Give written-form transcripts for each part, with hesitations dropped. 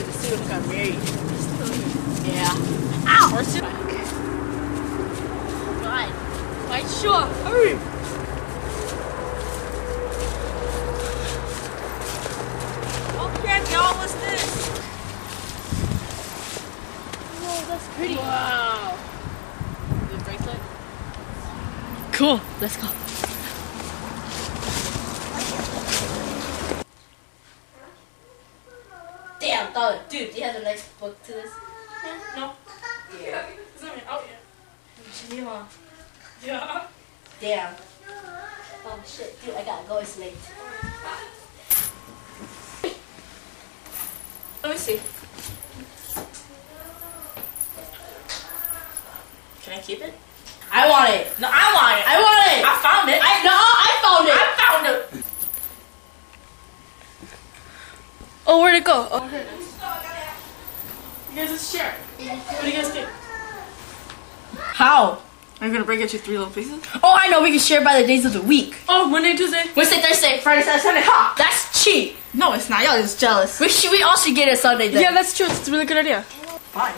get to see when he got married. Yeah. Ow! Or sit back. God. My chua. Hurry! Okay, y'all, what's this? Whoa, that's pretty. Wow. The bracelet? Cool. Let's go. Damn, thought it. Dude, do you have a nice book to this? No. Yeah. It's not even out yet. Geneva. Yeah. Damn. Oh shit, dude, I gotta go. It's late. Let me see. Can I keep it? I want it. No, I want it. I want it. I found it. I found it. I found it. Oh, where'd it go? Oh, here it is. You guys just share. What do you guys think? How? Are you gonna break it into 3 little pieces? Oh, I know. We can share by the days of the week. Oh, Monday, Tuesday, Wednesday, Thursday, Friday, Saturday, Sunday. Ha! That's cheap. No, it's not. Y'all just jealous. We all should get it Sunday then. Yeah, that's true. It's a really good idea. Fine.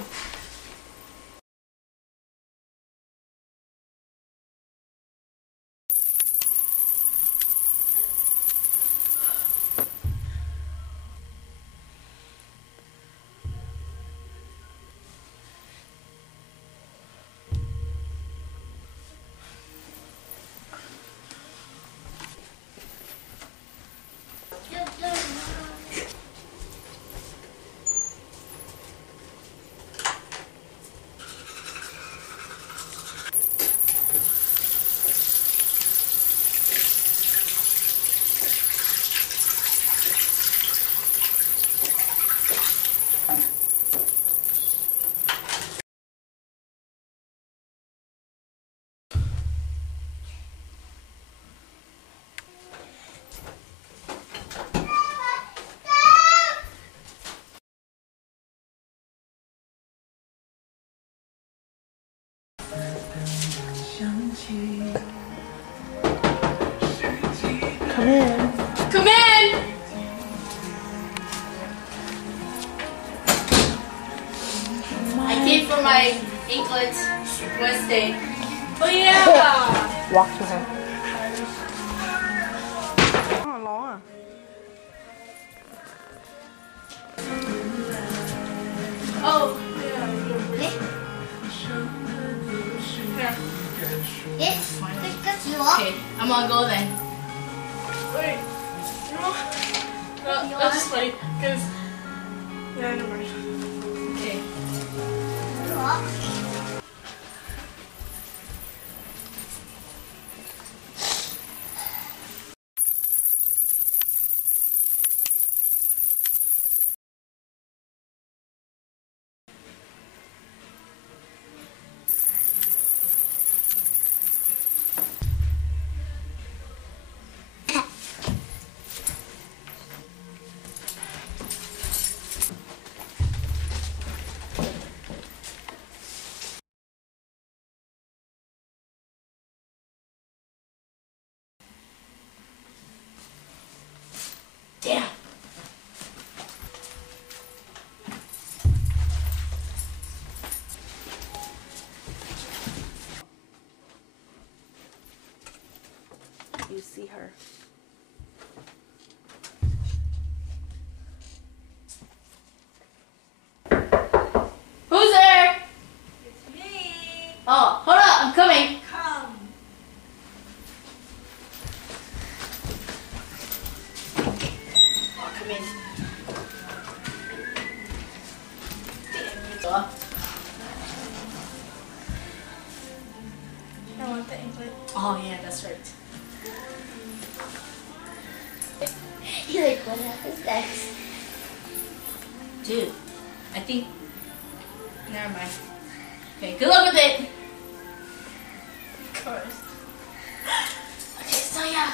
Come in. Come in! I came for my Anklet Wednesday. Oh yeah! Walk to her. Oh, yeah. Okay, I'm gonna go then. Wait, you know? That's just funny, because... Yeah, never mind. Okay. Damn. You see her. Who's there? It's me. Oh, hold up, I'm coming. Come. Oh, come in. I want the Anklet. Oh yeah, that's right. You're like, what happens next? Dude, I think... Never mind. Okay, good luck with it. Of course. Okay, so yeah.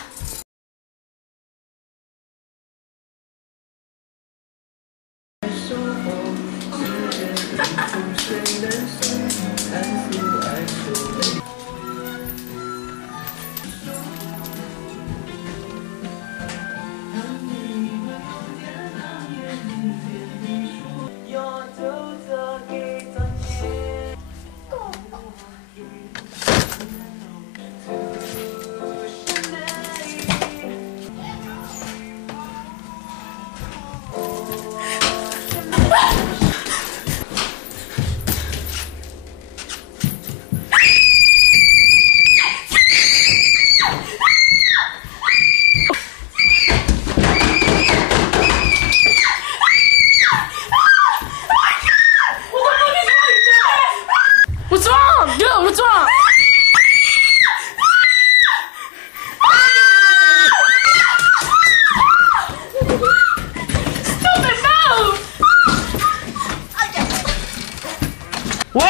Wait.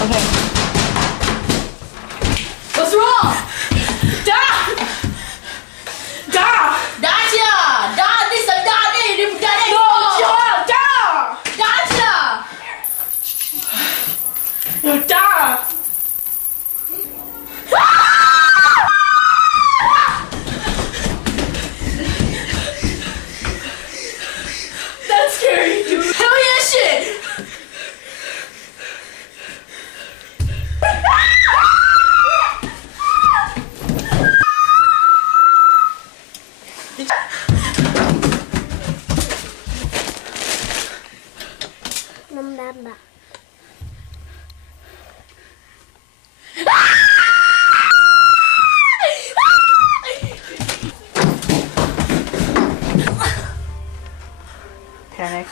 Okay. What's wrong? Da! That's scary. Hell yeah, shit. Remember. Panic.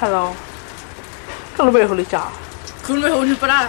Hello. Kalau boleh huli cah. Kau boleh huli para.